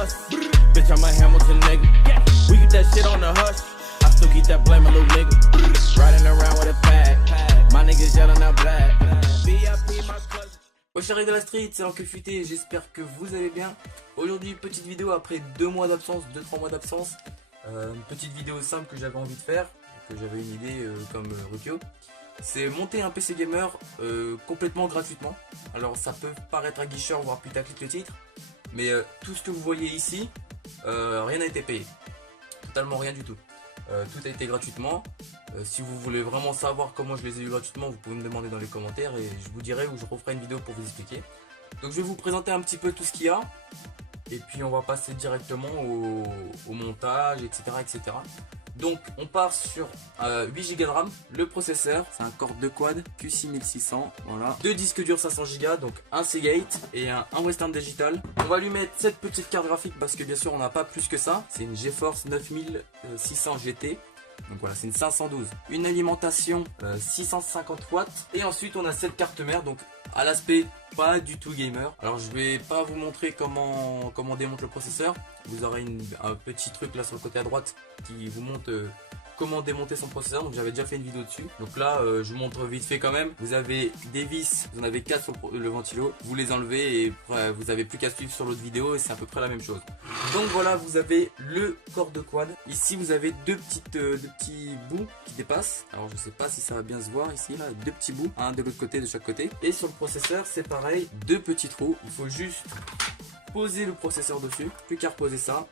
bus. Bitch, I'm a Hamilton nigga. We get that shit on the hush. I still get that blame a little nigga. Riding around with a pack. My niggas yelling out black. VIP, my cousin. Moi chérie de la street, c'est l'Oncle Futé, j'espère que vous allez bien. Aujourd'hui petite vidéo après 2 mois d'absence, 2-3 mois d'absence. Une petite vidéo simple que j'avais envie de faire, que j'avais une idée comme Rukio. C'est monter un PC gamer complètement gratuitement. Alors ça peut paraître aguicheur voire putaclic le titre, mais tout ce que vous voyez ici, rien n'a été payé. Totalement rien du tout. Tout a été gratuitement. Si vous voulez vraiment savoir comment je les ai eu gratuitement, vous pouvez me demander dans les commentaires et je vous dirai, ou je referai une vidéo pour vous expliquer. Donc je vais vous présenter un petit peu tout ce qu'il y a et puis on va passer directement au montage, etc., etc. Donc on part sur 8 Go de RAM, le processeur, c'est un Core 2 Quad Q6600, voilà. 2 disques durs 500 Go, donc un Seagate et un Western Digital. On va lui mettre cette petite carte graphique parce que bien sûr on n'a pas plus que ça, c'est une GeForce 9600 GT. Donc voilà, c'est une 512, une alimentation 650 watts et ensuite on a cette carte mère, donc à l'aspect pas du tout gamer. Alors je vais pas vous montrer comment on démonte le processeur, vous aurez un petit truc là sur le côté à droite qui vous montre comment démonter son processeur, donc j'avais déjà fait une vidéo dessus. Donc là je vous montre vite fait quand même. Vous avez des vis, vous en avez 4 sur le ventilo, vous les enlevez et vous avez plus qu'à suivre sur l'autre vidéo et c'est à peu près la même chose. Donc voilà, vous avez le Core 2 Quad. Ici vous avez deux petits bouts qui dépassent. Alors je sais pas si ça va bien se voir ici là, deux petits bouts, un de l'autre côté de chaque côté. Et sur le processeur c'est pareil, deux petits trous. Il faut juste poser le processeur dessus, plus qu'à reposer ça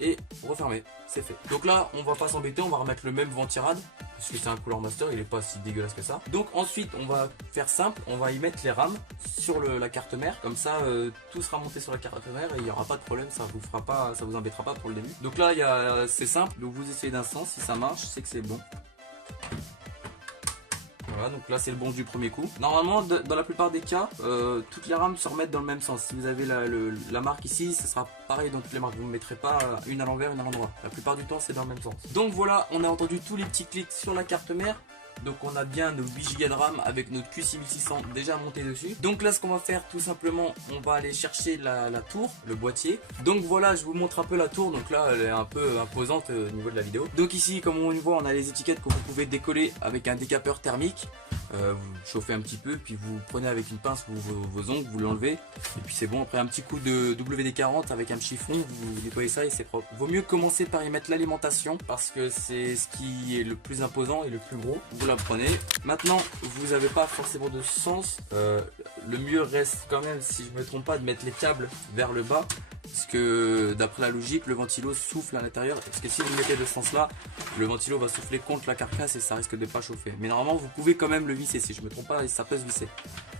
et refermer, c'est fait. Donc là on va pas s'embêter, on va remettre le même ventirad parce que c'est un Cooler Master, il est pas si dégueulasse que ça. Donc ensuite on va faire simple, on va y mettre les RAM sur la carte mère, comme ça tout sera monté sur la carte mère et il n'y aura pas de problème, ça vous fera pas, ça vous embêtera pas pour le début. Donc là c'est simple, donc vous essayez d'un sens, si ça marche c'est que c'est bon. Voilà, donc là c'est le bon du premier coup. Normalement dans la plupart des cas toutes les rames se remettent dans le même sens. Si vous avez la marque ici, ça sera pareil dans toutes les marques, vous ne mettrez pas une à l'envers, une à l'endroit. La plupart du temps c'est dans le même sens. Donc voilà, on a entendu tous les petits clics sur la carte mère. Donc on a bien nos 8 Go de RAM avec notre Q6600 déjà monté dessus. Donc là ce qu'on va faire tout simplement, on va aller chercher la tour, le boîtier. Donc voilà, je vous montre un peu la tour. Donc là elle est un peu imposante au niveau de la vidéo. Donc ici comme on voit, on a les étiquettes que vous pouvez décoller avec un décapeur thermique. Vous chauffez un petit peu, puis vous prenez avec une pince vos ongles, vous l'enlevez et puis c'est bon. Après un petit coup de WD-40 avec un chiffon, vous nettoyez ça et c'est propre. Vaut mieux commencer par y mettre l'alimentation parce que c'est ce qui est le plus imposant et le plus gros. Vous la prenez. Maintenant vous n'avez pas forcément de sens, le mieux reste quand même, si je me trompe pas, de mettre les câbles vers le bas parce que d'après la logique le ventilo souffle à l'intérieur, parce que si vous le mettez de ce sens là, le ventilo va souffler contre la carcasse et ça risque de pas chauffer. Mais normalement vous pouvez quand même le visser, si je me trompe pas ça peut se visser.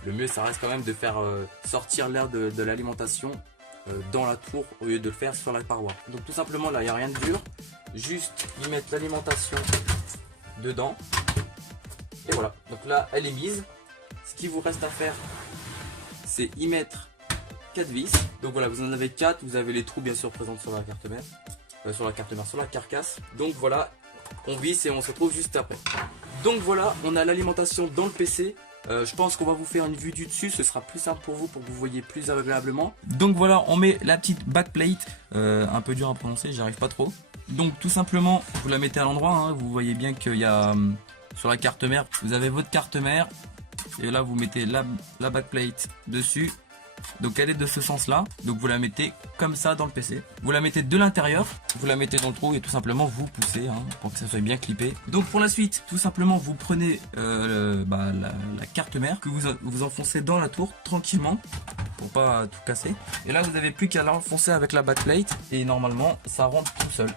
Le mieux ça reste quand même de faire sortir l'air de l'alimentation dans la tour au lieu de le faire sur la paroi. Donc tout simplement là il n'y a rien de dur, juste y mettre l'alimentation dedans et voilà. Donc là elle est mise, ce qui vous reste à faire c'est y mettre 4 vis. Donc voilà, vous en avez 4, vous avez les trous bien sûr présents sur la carte mère, sur la carcasse. Donc voilà, on visse et on se retrouve juste après. Donc voilà, on a l'alimentation dans le PC. Je pense qu'on va vous faire une vue du dessus, ce sera plus simple pour vous que vous voyez plus agréablement. Donc voilà, on met la petite backplate, un peu dur à prononcer, j'y arrive pas trop. Donc tout simplement, vous la mettez à l'endroit, hein, vous voyez bien qu'il y a sur la carte mère, vous avez votre carte mère. Et là vous mettez la backplate dessus. Donc elle est de ce sens là, donc vous la mettez comme ça dans le PC. Vous la mettez de l'intérieur, vous la mettez dans le trou et tout simplement vous poussez pour que ça soit bien clippé. Donc pour la suite, tout simplement vous prenez la carte mère que vous enfoncez dans la tour tranquillement pour pas tout casser. Et là vous n'avez plus qu'à l'enfoncer avec la backplate et normalement ça rentre tout seul.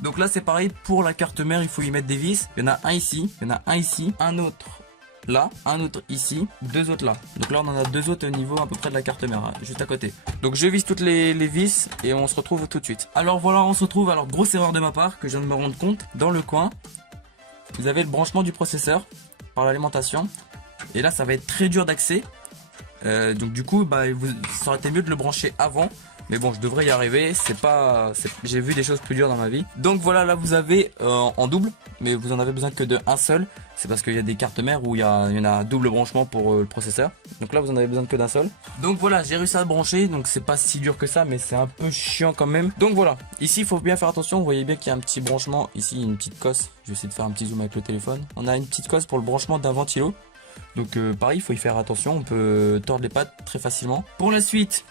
Donc là c'est pareil pour la carte mère, il faut y mettre des vis. Il y en a un ici, il y en a un ici, un autre là, un autre ici, deux autres là. Donc là on en a deux autres au niveau à peu près de la carte mère, hein, juste à côté. Donc je visse toutes les vis et on se retrouve tout de suite. Alors voilà, on se retrouve, alors grosse erreur de ma part que je viens de me rendre compte. Dans le coin, vous avez le branchement du processeur par l'alimentation. Et là ça va être très dur d'accès. Donc du coup bah, ça aurait été mieux de le brancher avant. Mais bon, je devrais y arriver. J'ai vu des choses plus dures dans ma vie. Donc voilà, là vous avez en double, mais vous en avez besoin que de un seul. C'est parce qu'il y a des cartes mères où il y en a double branchement pour le processeur. Donc là vous en avez besoin que d'un seul. Donc voilà, j'ai réussi à le brancher. Donc c'est pas si dur que ça, mais c'est un peu chiant quand même. Donc voilà, ici il faut bien faire attention. Vous voyez bien qu'il y a un petit branchement. Ici une petite cosse. Je vais essayer de faire un petit zoom avec le téléphone. On a une petite cosse pour le branchement d'un ventilo. Donc pareil, il faut y faire attention. On peut tordre les pattes très facilement. Pour la suite,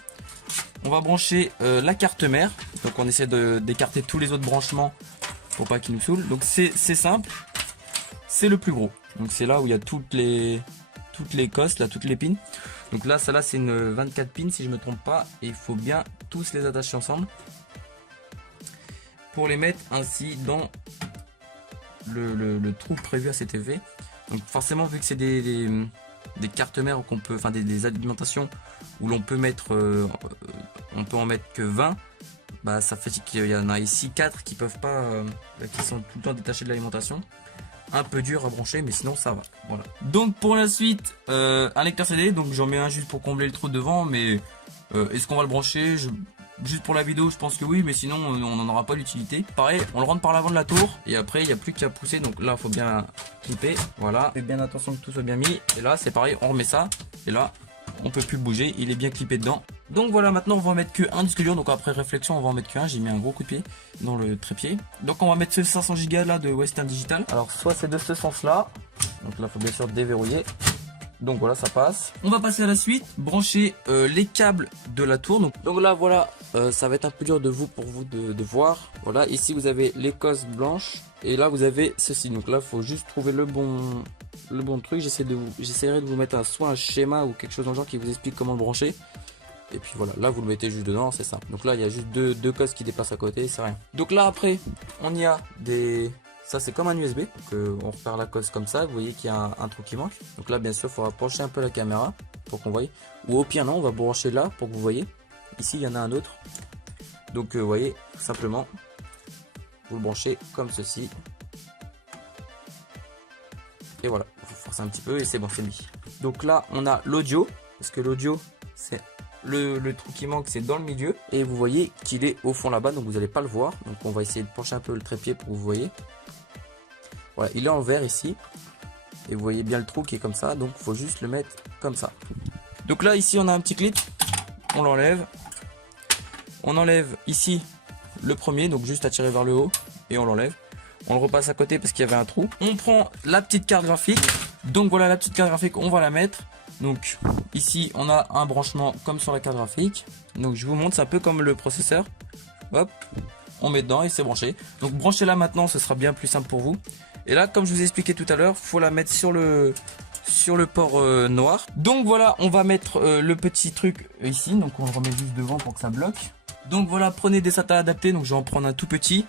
on va brancher la carte mère. Donc on essaie d'écarter tous les autres branchements pour pas qu'ils nous saoulent. Donc c'est simple. C'est le plus gros. Donc c'est là où il y a toutes les cosses, là, toutes les pins. Donc là, celle-là c'est une 24 pins si je me trompe pas. Et il faut bien tous les attacher ensemble. Pour les mettre ainsi dans le trou prévu à cet effet. Donc forcément vu que c'est des cartes mères qu'on peut, enfin des alimentations où l'on peut mettre, on peut en mettre que 20, bah ça fait qu'il y en a ici 4 qui peuvent pas, qui sont tout le temps détachés de l'alimentation. Un peu dur à brancher, mais sinon ça va. Voilà. Donc pour la suite, un lecteur CD, donc j'en mets un juste pour combler le trou devant, mais est-ce qu'on va le brancher? Juste pour la vidéo, je pense que oui, mais sinon on n'en aura pas l'utilité. Pareil, on le rentre par l'avant de la tour et après il n'y a plus qu'à pousser. Donc là, il faut bien clipper. Voilà, faites bien attention que tout soit bien mis. Et là, c'est pareil, on remet ça. Et là, on peut plus bouger. Il est bien clippé dedans. Donc voilà, maintenant on va en mettre que un disque dur. Donc après réflexion, on va en mettre qu'un. J'ai mis un gros coup de pied dans le trépied. Donc on va mettre ce 500 Go là de Western Digital. Alors soit c'est de ce sens là. Donc là, il faut bien sûr déverrouiller. Donc voilà, ça passe. On va passer à la suite, brancher les câbles de la tour. Donc là voilà, ça va être un peu dur pour vous de voir. Voilà, ici vous avez les cosses blanches et là vous avez ceci. Donc là il faut juste trouver le bon truc. J'essaierai de vous mettre soit un schéma ou quelque chose dans le genre qui vous explique comment le brancher. Et puis voilà, là vous le mettez juste dedans, c'est simple. Donc là il y a juste deux cosses qui dépassent à côté, c'est rien. Donc là après, on y a des... Ça c'est comme un USB, donc on repère la cosse comme ça, vous voyez qu'il y a un trou qui manque. Donc là bien sûr il faut rapprocher un peu la caméra pour qu'on voie. Ou au pire non, on va brancher là pour que vous voyez. Ici il y en a un autre. Donc vous voyez, tout simplement, vous le branchez comme ceci. Et voilà, il faut forcer un petit peu et c'est bon, c'est mis. Donc là on a l'audio, parce que l'audio c'est le trou qui manque, c'est dans le milieu. Et vous voyez qu'il est au fond là-bas, donc vous n'allez pas le voir. Donc on va essayer de pencher un peu le trépied pour que vous voyez. Voilà, il est en vert ici. Et vous voyez bien le trou qui est comme ça. Donc il faut juste le mettre comme ça. Donc là ici on a un petit clip. On l'enlève. On enlève ici le premier. Donc juste à tirer vers le haut. Et on l'enlève. On le repasse à côté parce qu'il y avait un trou. On prend la petite carte graphique. Donc voilà la petite carte graphique, on va la mettre. Donc ici on a un branchement comme sur la carte graphique. Donc je vous montre, c'est un peu comme le processeur. Hop, on met dedans et c'est branché. Donc branchez-la maintenant, ce sera bien plus simple pour vous. Et là, comme je vous ai expliqué tout à l'heure, faut la mettre sur le port noir. Donc voilà, on va mettre le petit truc ici. Donc on le remet juste devant pour que ça bloque. Donc voilà, prenez des SATA adaptés. Donc je vais en prendre un tout petit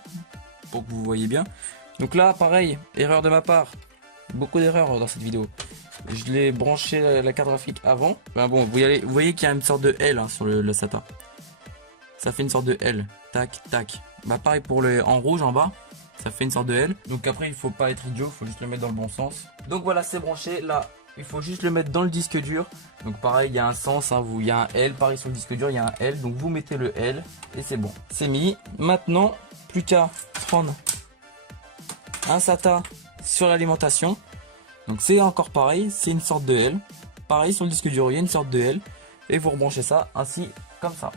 pour que vous voyez bien. Donc là, pareil, erreur de ma part. Beaucoup d'erreurs dans cette vidéo. Je l'ai branché la carte graphique avant. Enfin bon, vous voyez qu'il y a une sorte de L hein, sur le SATA. Ça fait une sorte de L. Tac, tac. Bah pareil pour le en rouge en bas. Ça fait une sorte de L. Donc après, il faut pas être idiot. Il faut juste le mettre dans le bon sens. Donc voilà, c'est branché. Là, il faut juste le mettre dans le disque dur. Donc pareil, il y a un sens. Hein, il y a un L. Pareil sur le disque dur, il y a un L. Donc vous mettez le L. Et c'est bon. C'est mis. Maintenant, plus qu'à prendre un SATA sur l'alimentation. Donc c'est encore pareil, c'est une sorte de L. Pareil sur le disque dur, il y a une sorte de L. Et vous rebranchez ça ainsi, comme ça.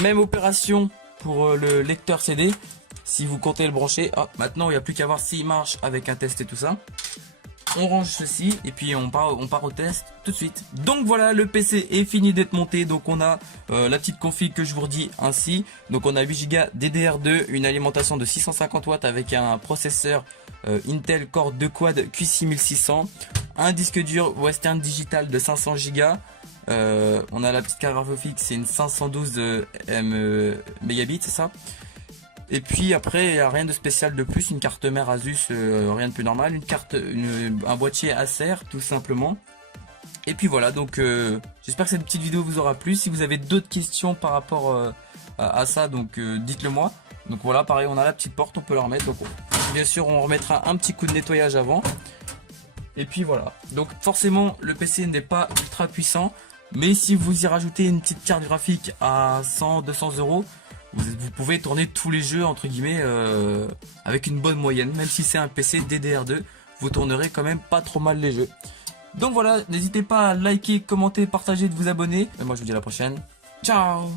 Même opération pour le lecteur CD. Si vous comptez le brancher, hop, maintenant il n'y a plus qu'à voir s'il marche avec un test et tout ça. On range ceci et puis on part au test tout de suite. Donc voilà, le PC est fini d'être monté. Donc on a la petite config que je vous redis ainsi. Donc on a 8 Go DDR2, une alimentation de 650 watts avec un processeur Intel Core 2 Quad Q6600, un disque dur Western Digital de 500 Go. On a la petite carte graphique, c'est une 512 mégabits, c'est ça. Et puis après, il n'y a rien de spécial de plus, une carte mère Asus, rien de plus normal, un boîtier Acer tout simplement. Et puis voilà, donc j'espère que cette petite vidéo vous aura plu. Si vous avez d'autres questions par rapport à ça, donc dites-le moi. Donc voilà, pareil, on a la petite porte, on peut la remettre. Donc bien sûr, on remettra un petit coup de nettoyage avant. Et puis voilà, donc forcément le PC n'est pas ultra puissant. Mais si vous y rajoutez une petite carte graphique à 100-200 euros, vous pouvez tourner tous les jeux entre guillemets avec une bonne moyenne. Même si c'est un PC DDR2, vous tournerez quand même pas trop mal les jeux. Donc voilà, n'hésitez pas à liker, commenter, partager, de vous abonner. Et moi je vous dis à la prochaine. Ciao!